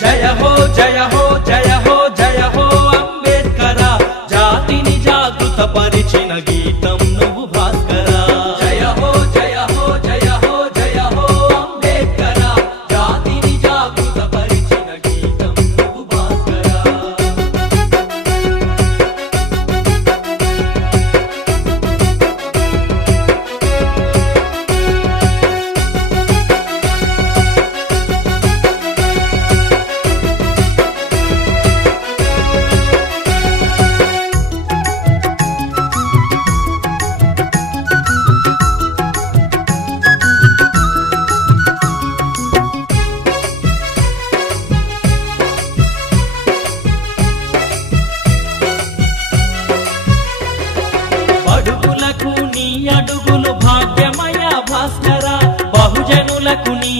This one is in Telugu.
జయ హో జయ హో జయ హో జయ హో అంబేద్కర జాతిని జాగృత పరిచిన గీతం నువ్వు భాస్కర జయ హో జయ హో జయ హో జయ హో అంబేద్కర జాతిని జాగృత పరిచిన గీతం నువ్వు భాస్కర అడుగులకు నీ అడుగులు భాగ్యమయ భాస్కర బహుజనులకు నీ